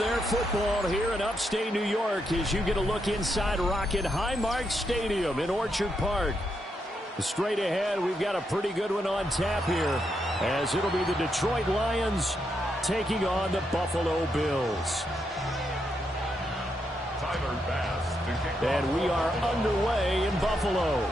their football here in upstate New York as you get a look inside Rocket Highmark Stadium in Orchard Park. Straight ahead, we've got a pretty good one on tap here as it'll be the Detroit Lions taking on the Buffalo Bills. And we are underway in Buffalo.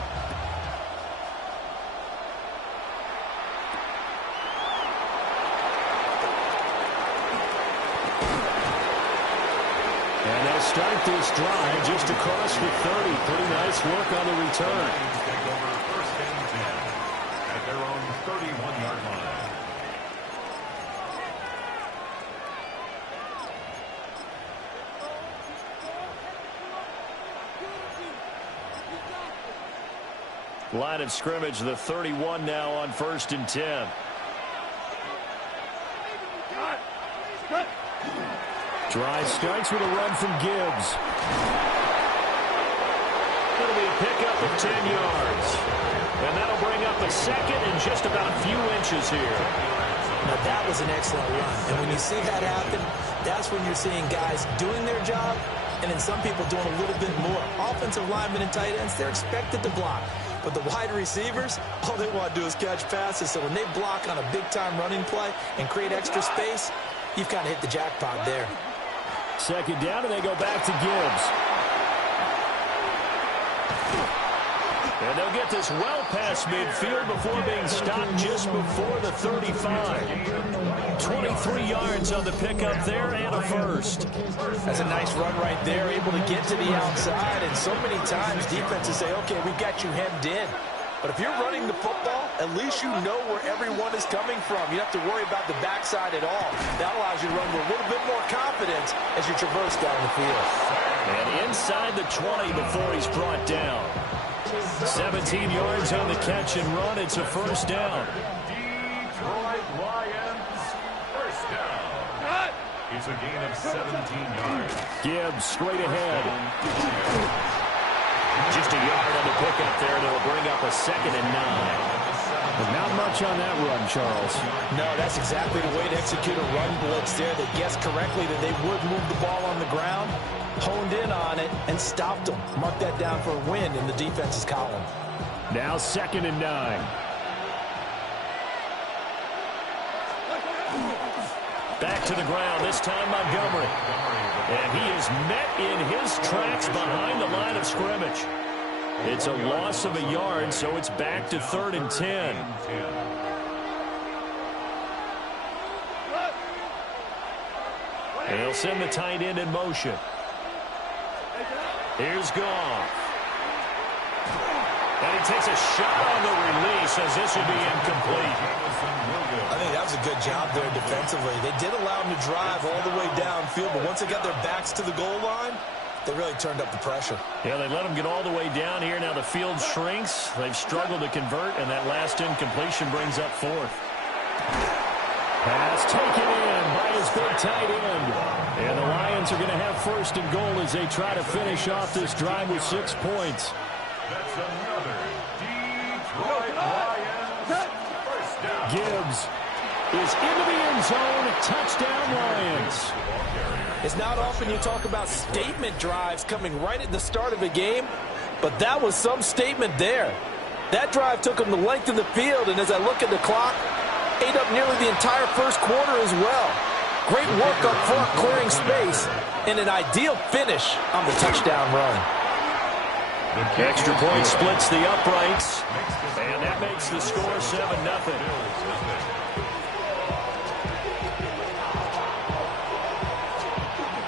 And they'll start this drive just across the 30. Pretty nice work on the return. Take over first and 10 at their own 31-yard line. Line of scrimmage, the 31 now on first and 10. Drive starts with a run from Gibbs. It'll be a pickup of 10 yards. And that'll bring up a second and just about a few inches here. Now that was an excellent run. And when you see that happen, that's when you're seeing guys doing their job and then some people doing a little bit more. Offensive linemen and tight ends, they're expected to block. But the wide receivers, all they want to do is catch passes. So when they block on a big-time running play and create extra space, you've kind of hit the jackpot there. Second down, and they go back to Gibbs. And they'll get this well past midfield before being stopped just before the 35. 23 yards on the pickup there and a first. That's a nice run right there, able to get to the outside. And so many times defenses say, okay, we've got you hemmed in. But if you're running the football, at least you know where everyone is coming from. You don't have to worry about the backside at all. That allows you to run with a little bit more confidence as you traverse down the field. And inside the 20 before he's brought down. 17 yards on the catch and run. It's a first down. Detroit Lions, first down. It's a gain of 17 yards. Gibbs straight ahead. Just a yard on the pickup there, and it'll bring up a second and 9. But not much on that run, Charles. No, that's exactly the way to execute a run blitz there. They guessed correctly that they would move the ball on the ground, honed in on it, and stopped them. Mark that down for a win in the defense's column. Now second and 9. Back to the ground, this time Montgomery. And he is met in his tracks behind the line of scrimmage. It's a loss of a yard, so it's back to 3rd and 10. And they'll send the tight end in motion. Here's Goff. And he takes a shot on the release as this will be incomplete. I think that was a good job there defensively. They did allow him to drive all the way downfield, but once they got their backs to the goal line, they really turned up the pressure. Yeah, they let him get all the way down here. Now the field shrinks. They've struggled to convert, and that last incompletion brings up 4th. Pass taken in by his big tight end. And the Lions are going to have 1st and goal as they try to finish off this drive with 6 points. That's another Detroit Lions first down. Gibbs is into the end zone. Touchdown, Lions. It's not often you talk about statement drives coming right at the start of a game, but that was some statement there. That drive took them the length of the field, and as I look at the clock, ate up nearly the entire first quarter as well. Great work up front clearing space, and an ideal finish on the touchdown run. Extra point splits the uprights, and that makes the score 7-0.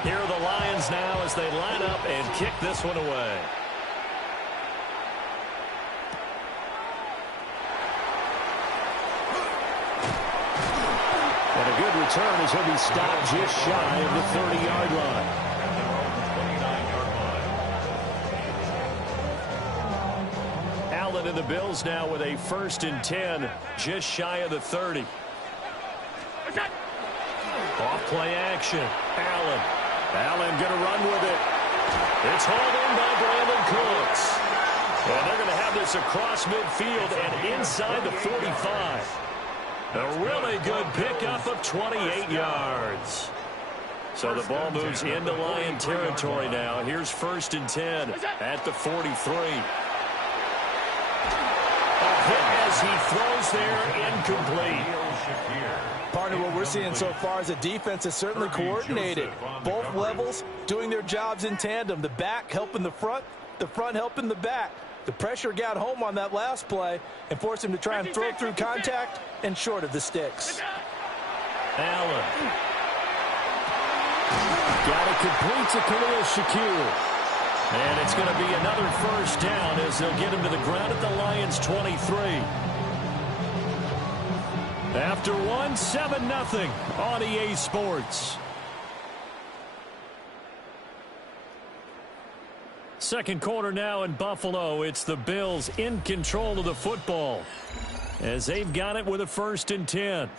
Here are the Lions now as they line up and kick this one away. And a good return as he'll be stopped just shy of the 30-yard line. Allen and the Bills now with a 1st and 10, just shy of the 30. Off play action. Allen going to run with it. It's hauled in by Brandon Cooks. And they're going to have this across midfield and inside the 45. A really good pickup of 28 yards. So the ball moves into Lion territory now. Here's 1st and 10 at the 43. A hit as he throws there, incomplete. Partner, what we're seeing so far is the defense is certainly coordinated. Both levels doing their jobs in tandem. The back helping the front helping the back. The pressure got home on that last play and forced him to try and throw through contact and short of the sticks. Allen. Got it complete to Khalil Shakir. And it's going to be another 1st down as they'll get him to the ground at the Lions' 23. After 7-0 on EA Sports. Second quarter now in Buffalo. It's the Bills in control of the football as they've got it with a 1st and 10.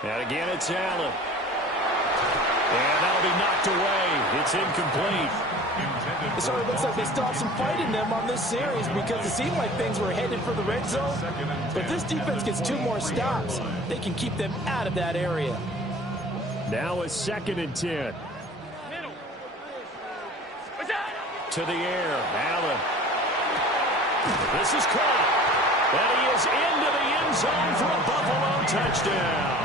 And again, it's Allen. And that'll be knocked away. It's incomplete. So it looks like they still have some fight in them on this series because it seemed like things were headed for the red zone. But this defense gets 2 more stops. They can keep them out of that area. Now it's 2nd and 10. To the air, Allen. This is caught. And he is into the end zone for a Buffalo touchdown.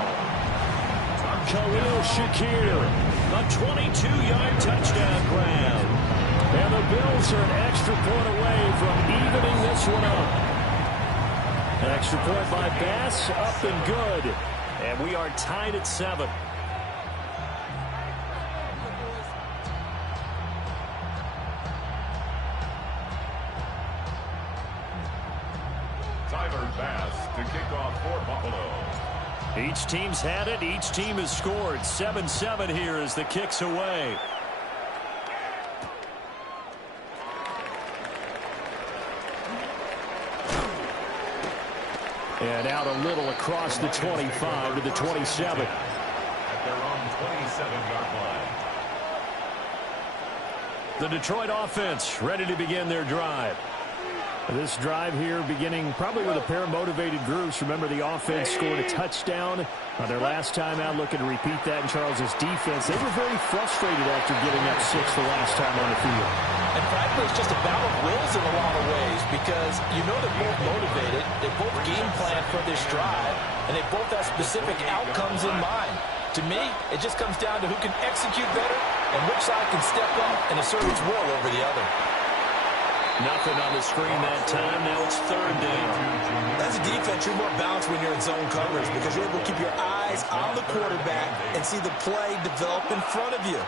Khalil Shakir, a 22-yard touchdown grab. And the Bills are an extra point away from evening this one up. An extra point by Bass, up and good. And we are tied at 7. To kick off for Buffalo. Each team's had it. Each team has scored. 7-7 here as the kick's away. And out a little across the 25 to the 27. At their own 27-yard line. The Detroit offense ready to begin their drive. This drive here beginning probably with a pair of motivated groups. Remember, the offense scored a touchdown on their last time out, looking to repeat that in Charles's defense. They were very frustrated after giving up 6 the last time on the field. And frankly, it's just a battle of wills in a lot of ways because you know they're both motivated. They both game plan for this drive, and they both have specific outcomes in mind. To me, it just comes down to who can execute better and which side can step up and assert its will over the other. Nothing on the screen that time. Now it's 3rd down. As a defense, you're more balanced when you're in zone coverage because you're able to keep your eyes on the quarterback and see the play develop in front of you.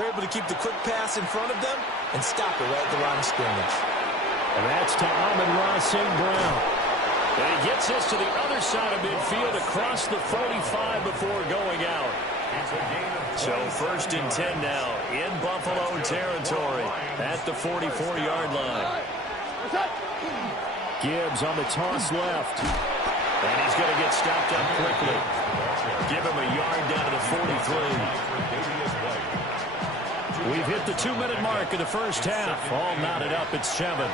You're able to keep the quick pass in front of them and stop it right at the line of scrimmage. And that's to Amon-Ra St. Brown. And he gets us to the other side of midfield across the 45 before going out. So 1st and 10 now in Buffalo territory at the 44-yard line. Gibbs on the toss left. And he's going to get stopped up quickly. Give him a yard down to the 43. We've hit the 2-minute mark of the first half. All knotted up at 7.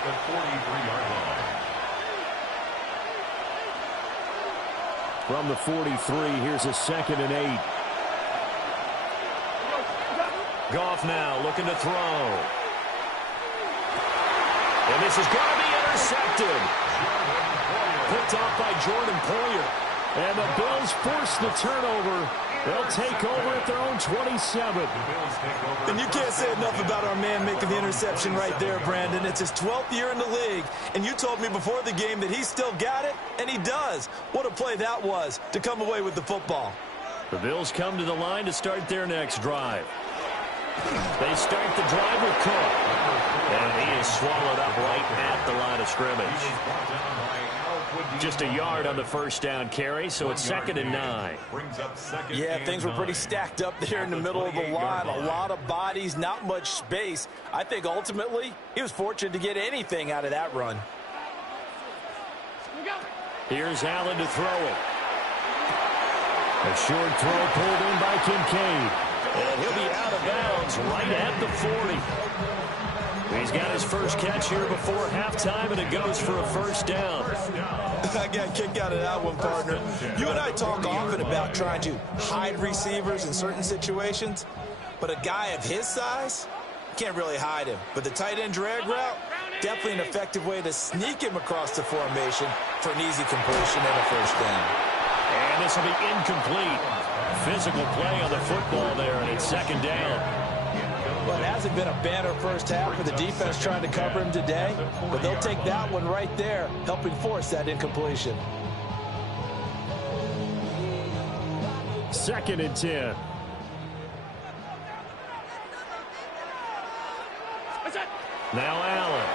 From the 43, here's a 2nd and 8. Goff now looking to throw. And this is going to be intercepted. Picked off by Jordan Poyer. And the Bills force the turnover. They'll take over at their own 27. And you can't say enough about our man making the interception right there, Brandon. It's his 12th year in the league. And you told me before the game that he still got it, and he does. What a play that was to come away with the football. The Bills come to the line to start their next drive. They start the drive with Cook. And he is swallowed up right at the line of scrimmage. Just a yard on the first down carry, so it's 2nd and 9. Yeah, things were pretty stacked up there in the middle of the line. A lot of bodies, not much space. I think ultimately he was fortunate to get anything out of that run. Here's Allen to throw it. A short throw pulled in by Kincaid. And he'll be out of bounds right at the 40. He's got his first catch here before halftime, and it goes for a first down. I got a kick out of that one, partner. You and I talk often about trying to hide receivers in certain situations, but a guy of his size, can't really hide him. But the tight end drag route, definitely an effective way to sneak him across the formation for an easy completion and a first down. And this will be incomplete. Physical play on the football there, and it's second down. Well, it hasn't been a banner first half for the defense trying to cover him today, but they'll take that one right there, helping force that incompletion. 2nd and 10. Now Allen.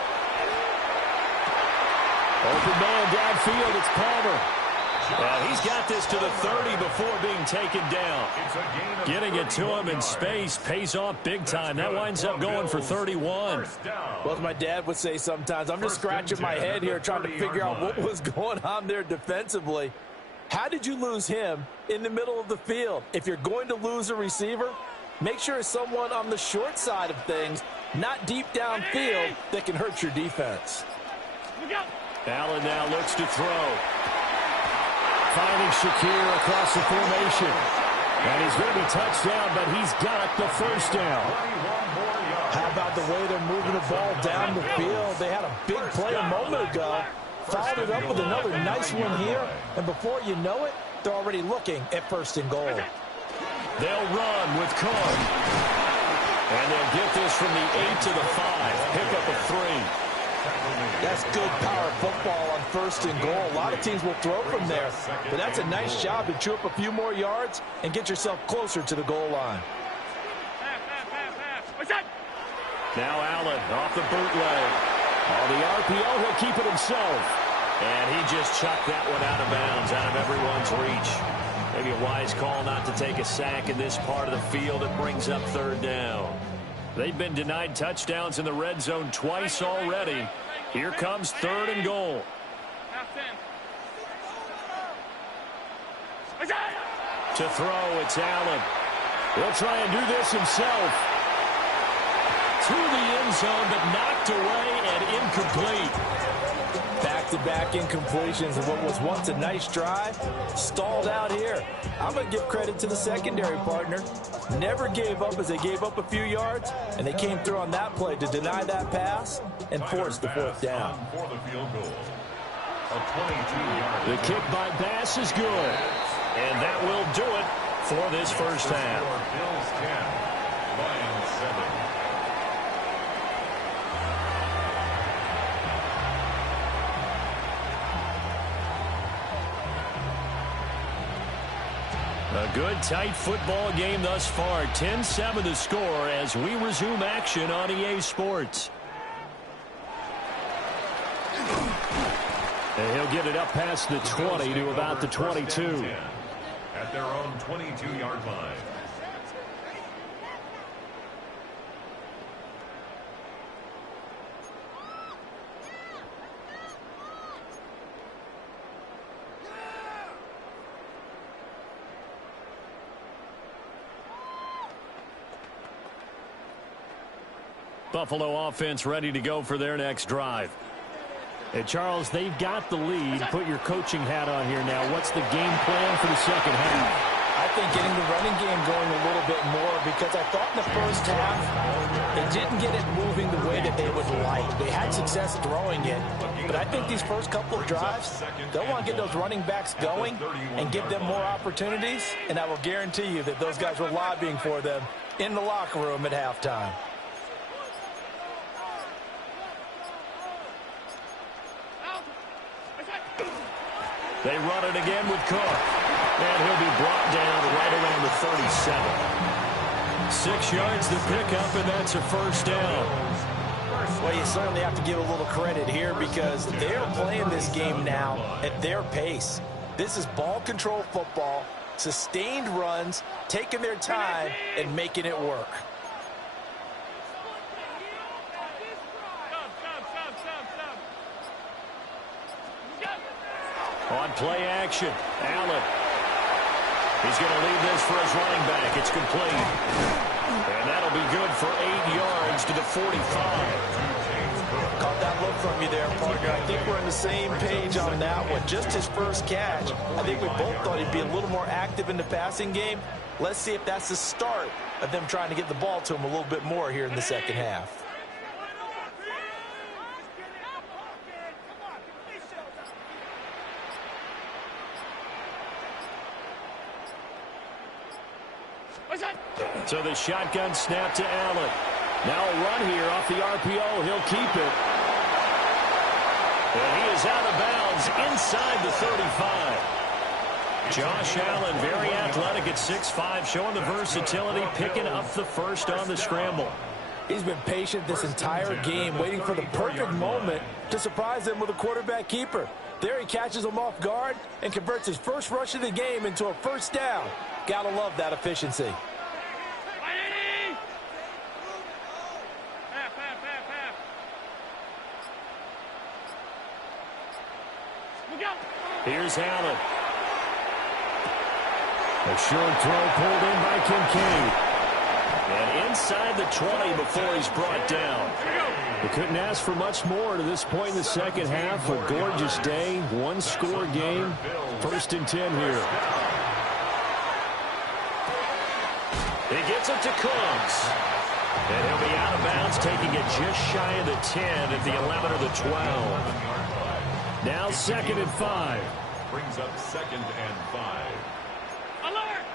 Open man downfield, it's Palmer. And he's got this to the 30 before being taken down. Getting it to him in space pays off big time. That winds up going for 31. Well, as my dad would say sometimes, I'm just scratching my head here trying to figure out what was going on there defensively. How did you lose him in the middle of the field? If you're going to lose a receiver, make sure it's someone on the short side of things, not deep downfield, that can hurt your defense. Allen now looks to throw. Finding Shakir across the formation. And he's going to be touched down, but he's got the first down. How about the way they're moving the ball down the field? They had a big play a moment ago. Followed it up with another nice one here. And before you know it, they're already looking at 1st and goal. They'll run with Cook. And they'll get this from the 8 to the 5. Pick up a 3. That's good power football on 1st and goal. A lot of teams will throw from there, but that's a nice job to chew up a few more yards and get yourself closer to the goal line. Now Allen off the bootleg. On the RPO, he'll keep it himself. And he just chucked that one out of bounds, out of everyone's reach. Maybe a wise call not to take a sack in this part of the field. It brings up 3rd down. They've been denied touchdowns in the red zone twice already. Here comes 3rd and goal. To throw, it's Allen. He'll try and do this himself. To the end zone, but knocked away and incomplete. Back-to-back incompletions of what was once a nice drive. Stalled out here. I'm going to give credit to the secondary partner. Never gave up as they gave up a few yards, and they came through on that play to deny that pass and force the 4th down. The kick by Bass is good, and that will do it for this first half. Bills 10, Lions 7. A good, tight football game thus far. 10-7 the score as we resume action on EA Sports. And he'll get it up past the 20 to about the 22. At their own 22-yard line. Buffalo offense ready to go for their next drive. And Charles, they've got the lead. Put your coaching hat on here now. What's the game plan for the second half? I think getting the running game going a little bit more, because I thought in the first half they didn't get it moving the way that they would like. They had success throwing it, but I think these first couple of drives, they'll want to get those running backs going and give them more opportunities, and I will guarantee you that those guys were lobbying for them in the locker room at halftime. They run it again with Cook. And he'll be brought down right around the 37. 6 yards to pick up, and that's a first down. Well, you certainly have to give a little credit here because they're playing this game now at their pace. This is ball control football, sustained runs, taking their time, and making it work. On play action, Allen. He's going to leave this for his running back. It's complete. And that'll be good for 8 yards to the 45. Caught that look from you there, partner. I think we're on the same page on that one. Just his first catch. I think we both thought he'd be a little more active in the passing game. Let's see if that's the start of them trying to get the ball to him a little bit more here in the second half. So the shotgun snap to Allen. Now a run here off the RPO. He'll keep it. And he is out of bounds inside the 35. Josh Allen, very athletic at 6'5", showing the versatility, picking up the first on the scramble. He's been patient this entire game, waiting for the perfect moment to surprise them with a quarterback keeper. There he catches him off guard and converts his first rush of the game into a first down. Gotta love that efficiency. Here's Allen. A short throw pulled in by Kincaid. And inside the 20 before he's brought down. We couldn't ask for much more to this point in the second half. A gorgeous day, one-score game. 1st and 10 here. He gets it to Cooks. And he'll be out of bounds, taking it just shy of the 10 at the 11 or the 12. Now 2nd and 5. Brings up 2nd and 5. Alert!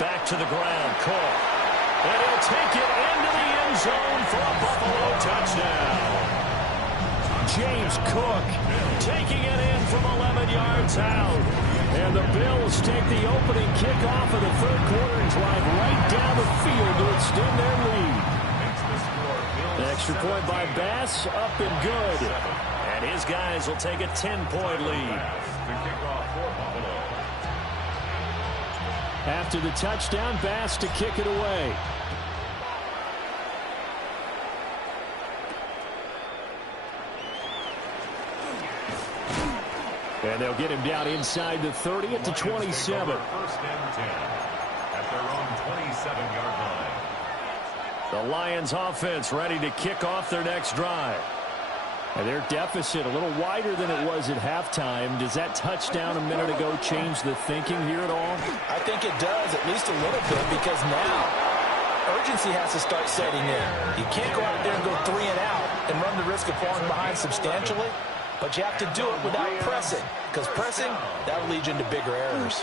Back to the ground, Cook. And he'll take it into the end zone for a Buffalo touchdown. James Cook taking it in from 11 yards out. And the Bills take the opening kickoff of the 3rd quarter and drive right down the field to extend their lead. An extra point by Bass, up and good. And his guys will take a 10-point lead. After the touchdown, Bass to kick it away. And they'll get him down inside the 30 at the 27. 1st and 10 at their own 27-yard line. The Lions offense ready to kick off their next drive. And their deficit a little wider than it was at halftime. Does that touchdown a minute ago change the thinking here at all? I think it does, at least a little bit, because now urgency has to start setting in. You can't go out there and go 3 and out and run the risk of falling behind substantially, but you have to do it without pressing, because pressing, that'll lead you into bigger errors.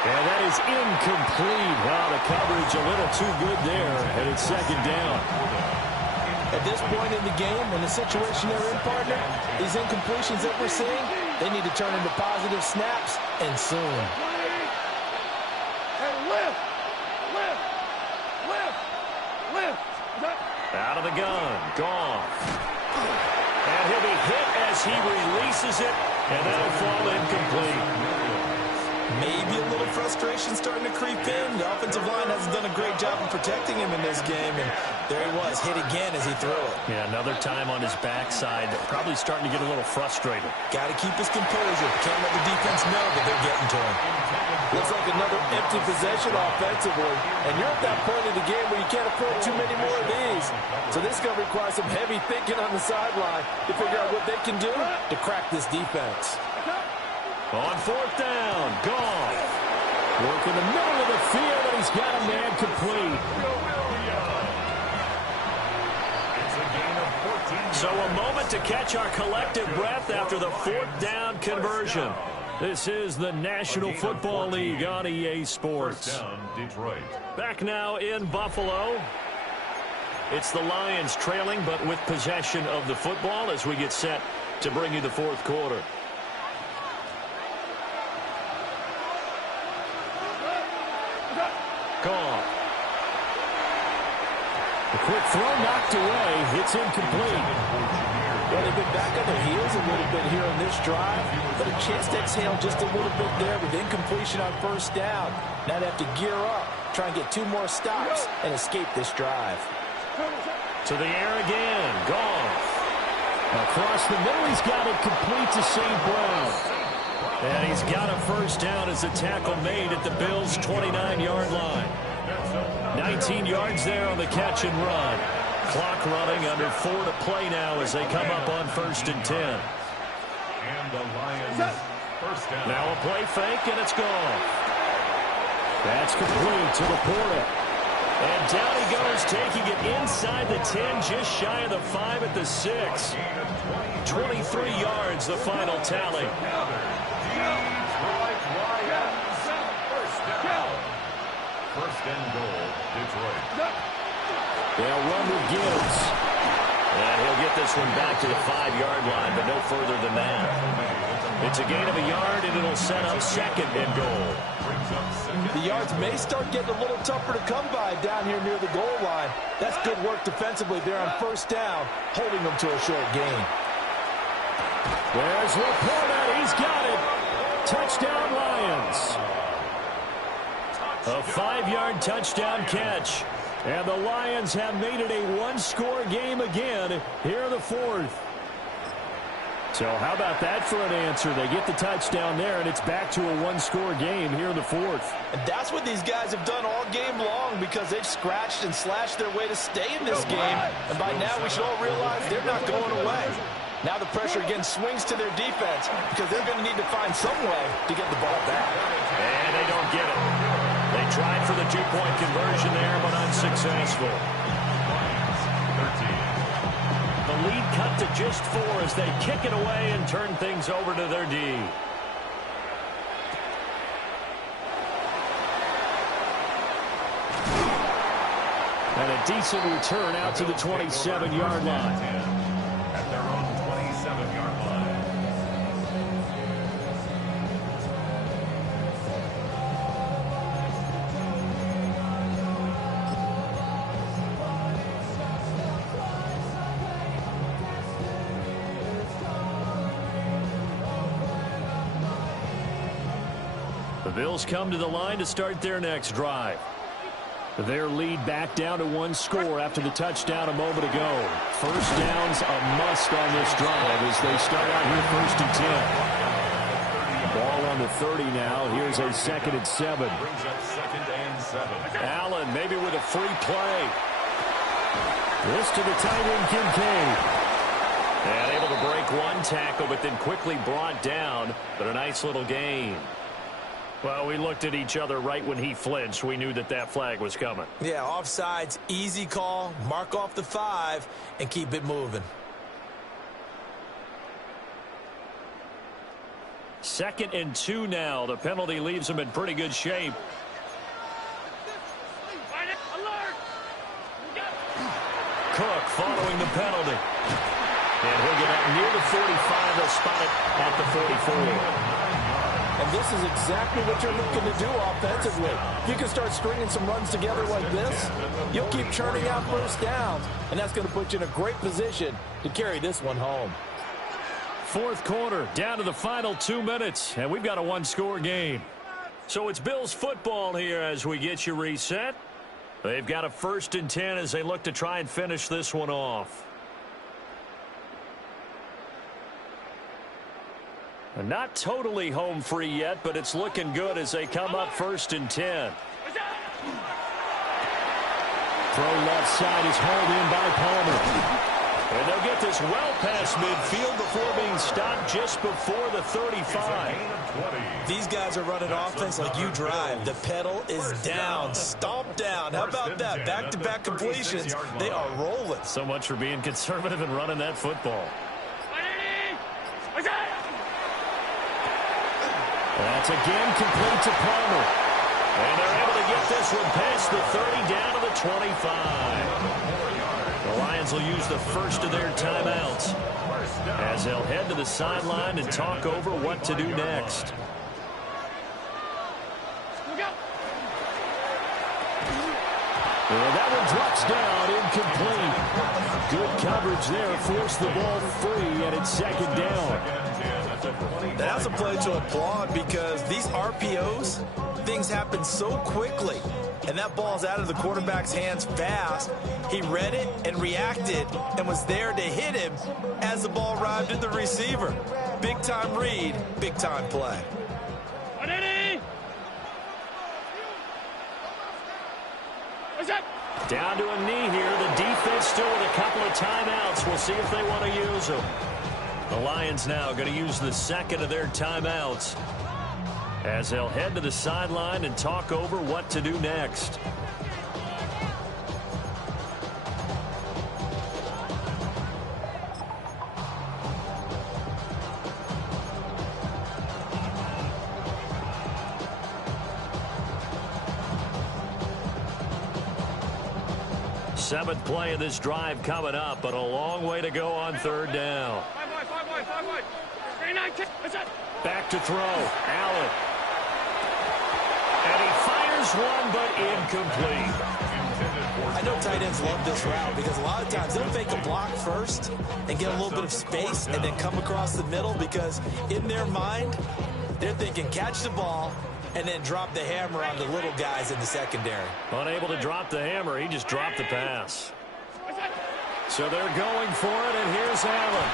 And that is incomplete. Wow, the coverage a little too good there, and it's 2nd down. At this point in the game, when the situation they're in, partner, these incompletions that we're seeing, they need to turn into positive snaps, and soon. Hey, lift! Out of the gun, gone. And he'll be hit as he releases it, and that'll fall incomplete. Maybe a little frustration starting to creep in. The offensive line hasn't done a great job of protecting him in this game, and there he was, hit again as he threw it. Yeah, another time on his backside, probably starting to get a little frustrated. Got to keep his composure. Can't let the defense know that they're getting to him. Looks like another empty possession offensively, and you're at that point in the game where you can't afford too many more of these. So this is going to require some heavy thinking on the sideline to figure out what they can do to crack this defense. On 4th down, gone. Work in the middle of the field, and he's got a man complete. So a moment to catch our collective breath after the 4th down conversion. This is the National Football League on EA Sports. First down, Detroit. Back now in Buffalo. It's the Lions trailing, but with possession of the football as we get set to bring you the 4th quarter. Gone. A quick throw knocked away. It's incomplete. Well, they've been back on their heels a little bit here on this drive, but a chance to exhale just a little bit there with incompletion on 1st down. Now they have to gear up, try and get 2 more stops and escape this drive. To the air again. Goff. Across the middle, he's got it complete to St. Brown. And he's got a first down as a tackle made at the Bills' 29-yard line. 19 yards there on the catch and run. Clock running, under 4 to play now as they come up on 1st and 10. And the Lions first down. Now a play fake, and it's gone. That's complete to Laporta. And down he goes, taking it inside the 10, just shy of the 5 at the 6. 23 yards, the final tally. First and goal, Detroit. They'll run with Gibbs. And he'll get this one back to the 5-yard line, but no further than that. It's a gain of a yard, and it'll set up 2nd and goal. The yards may start getting a little tougher to come by down here near the goal line. That's good work defensively there on 1st down, holding them to a short gain. There's Laporta. He's got it. Touchdown, Lions. A 5-yard touchdown catch. And the Lions have made it a one-score game again here in the 4th. So how about that for an answer? They get the touchdown there, and it's back to a one-score game here in the 4th. And that's what these guys have done all game long, because they've scratched and slashed their way to stay in this game. And by now we should all realize they're not going away. Now the pressure again swings to their defense, because they're going to need to find some way to get the ball back. And they don't get it. They tried for the 2-point conversion there, but unsuccessful. The lead cut to just 4 as they kick it away and turn things over to their D. And a decent return out to the 27-yard line. At their own 27-yard line. The Bills come to the line to start their next drive. Their lead back down to 1 score after the touchdown a moment ago. First down's a must on this drive as they start out here 1st and 10. Ball on the 30 now. Here's a 2nd and 7. Brings up 2nd and 7. Allen maybe with a free play. This to the tight end, Kincaid. And able to break one tackle, but then quickly brought down. But a nice little gain. Well, we looked at each other right when he flinched. We knew that that flag was coming. Yeah, offsides, easy call. Mark off the 5 and keep it moving. 2nd and 2 now. The penalty leaves them in pretty good shape. Cook following the penalty. And he'll get out near the 45. They'll spot it at the 44. And this is exactly what you're looking to do offensively. If you can start stringing some runs together like this, you'll keep churning out first downs, and that's going to put you in a great position to carry this one home. 4th quarter, down to the final 2 minutes, and we've got a one-score game. So it's Bills football here as we get you reset. They've got a 1st and 10 as they look to try and finish this one off. Not totally home free yet, but it's looking good as they come up 1st and 10. Throw left side is hauled in by Palmer. And they'll get this well past midfield before being stopped just before the 35. These guys are running offense like you drive. The pedal is down, stomped down. How about that? Back-to-back completions. They are rolling. So much for being conservative and running that football. That's again complete to Palmer. And they're able to get this one past the 30 down to the 25. The Lions will use the first of their timeouts as they'll head to the sideline and talk over what to do next. Well, that one drops down, incomplete. Good coverage there, forced the ball free, and it's 2nd down. That's a play to applaud because these RPOs, things happen so quickly. And that ball's out of the quarterback's hands fast. He read it and reacted and was there to hit him as the ball arrived at the receiver. Big-time read, big-time play. Down to a knee here. The defense still with a couple of timeouts. We'll see if they want to use them. The Lions now going to use the second of their timeouts as they'll head to the sideline and talk over what to do next. Seventh play of this drive coming up, but a long way to go on third down. Back to throw. Allen. And he fires one, but incomplete. I know tight ends love this route because a lot of times they'll fake a block first and get a little bit of space and then come across the middle because in their mind, they're thinking catch the ball and then drop the hammer on the little guys in the secondary. Unable to drop the hammer, he just dropped the pass. So they're going for it, and here's Allen.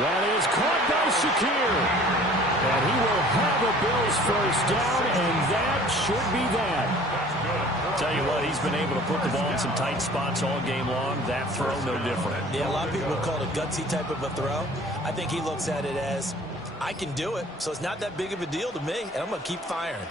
That is caught by Shakir. And he will have a Bills first down, and that should be that. Tell you what, he's been able to put the ball in some tight spots all game long. That throw, no different. Yeah, a lot of people would call it a gutsy type of a throw. I think he looks at it as, I can do it, so it's not that big of a deal to me, and I'm going to keep firing.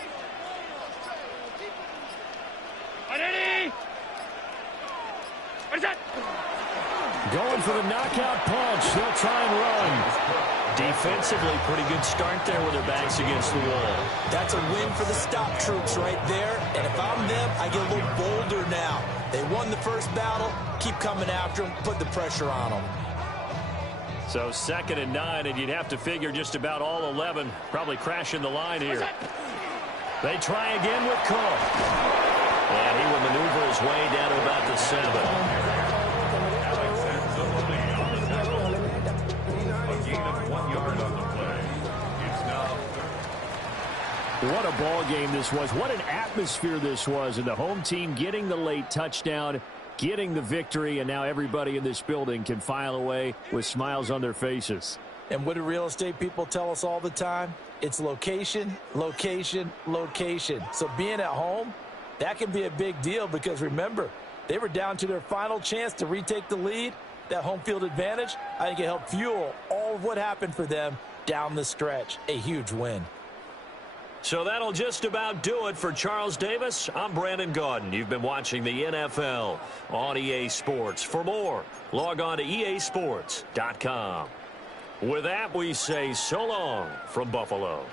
Going for the knockout punch. They'll try and run. Defensively, pretty good start there with their backs against the wall. That's a win for the stop troops right there, and if I'm them, I get a little bolder now. They won the first battle. Keep coming after them. Put the pressure on them. So 2nd and 9, and you'd have to figure just about all 11 probably crashing the line here. They try again with Cole. And he will maneuver his way down to about the 7. What a ball game this was. What an atmosphere this was. And the home team getting the late touchdown, getting the victory, and now everybody in this building can file away with smiles on their faces. And what do real estate people tell us all the time? It's location, location, location. So being at home, that can be a big deal because remember, they were down to their final chance to retake the lead. That home field advantage, I think it helped fuel all of what happened for them down the stretch. A huge win. So that'll just about do it for Charles Davis. I'm Brandon Gaudin. You've been watching the NFL on EA Sports. For more, log on to easports.com. With that, we say so long from Buffalo.